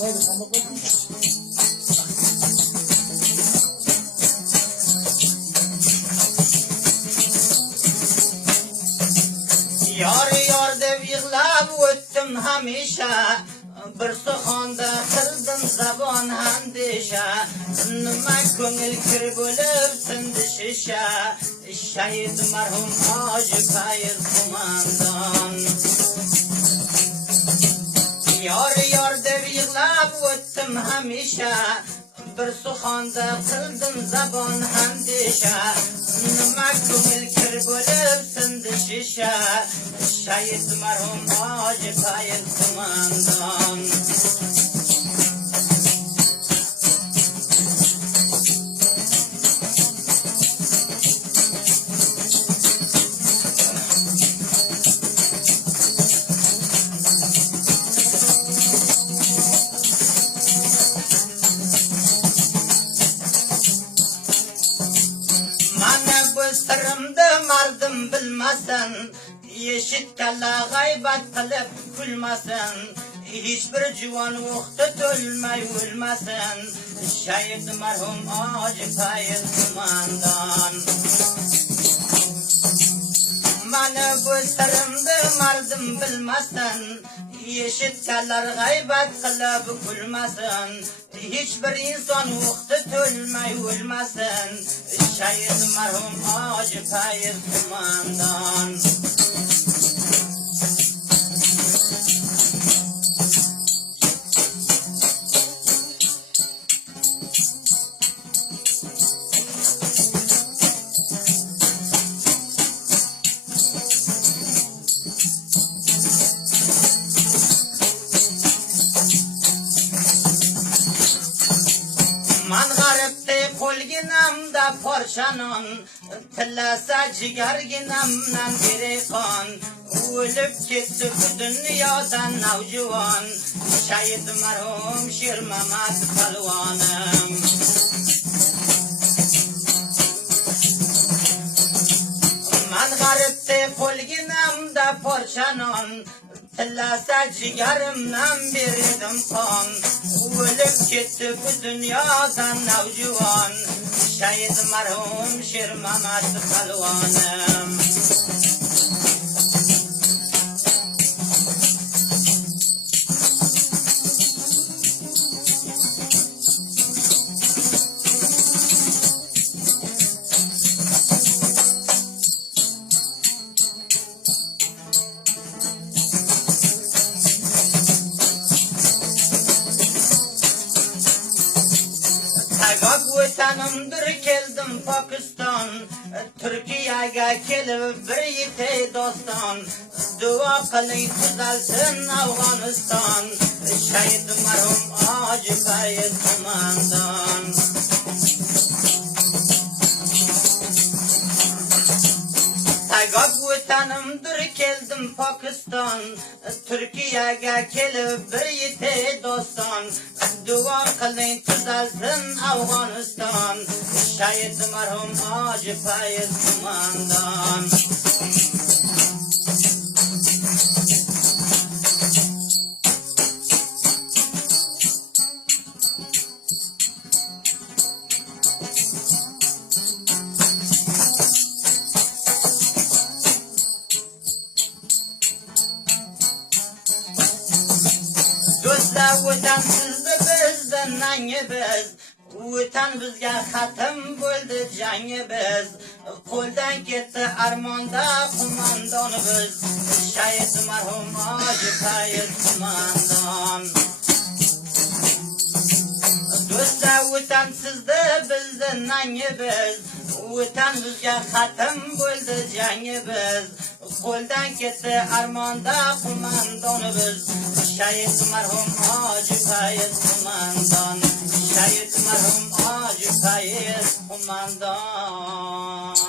Yar yar deb yig'lab o'tdim hamisha, bir suxonda qildim zabon handisha. Nima ko'ngil kir bo'lib sindi shisha, shahid marhum Hoji Fayz qo'mondon. Yar yar deb yig'lab o'tdim hamisha, bir suxonda qildim zabon handisha. Nima ko'ngil kir bo'lib sindi shisha, shahid marhum Hoji Fayz qo'mondon. Sırımda mardım bilmasin, eshitganlar g'aybat qilib kulmasin, hiçbir juvon o'qda to'lmay o'lmasin, shahid marhum Hoji Fayz qo'mondon. Mana bu sirrimda mardim bilmasin, eshitganlar g'aybat qilib kulmasin, hiçbir inson o'qda to'lmay o'lmasin, shahid marhum Hoji Fayz qo'mondon. Man g'aribda qo'lginamda porshanon, tilasa jigarginamdan bereqon, o'lib ketdi bu dunyodan navjuvon, shahid marhum Shermamad palvonim. Man g'aribda qo'lginamda porshanon, tilasa jigarimdan berdim qon, o'lib ketdi bu dunyodan navjuvon, shahid marhum Shermamad palvonim. Vatanimdir keldim Pokiston, Turkiyaga kelib bir yetay doston, duo qiling tuzalsin Afg'oniston, shahid marhum Hoji Fayz qo'mondon. Tag'ab vatanimdir keldim Pokiston, Turkiyaga kelib bir yetay doston, duo qiling tuzalsin Afg'oniston, shahid marhum Hoji Fayz qo'mondon. Do'stlar, vatan sizni bizdan nangi biz, vatan bizga xatim bo'ldi jangi biz, qo'ldan ketdi armonda qo'mondonimiz, shahid marhum Hoji Fayz qo'mondon. Do'stlar, vatan sizni bizdan nangi biz, vatan bizga xatim bo'ldi jangi biz, qo'ldan ketdi armonda qo'mondonimiz, shahid marhum Hoji Fayz qo'mondon, shahid marhum Hoji Fayz qo'mondon.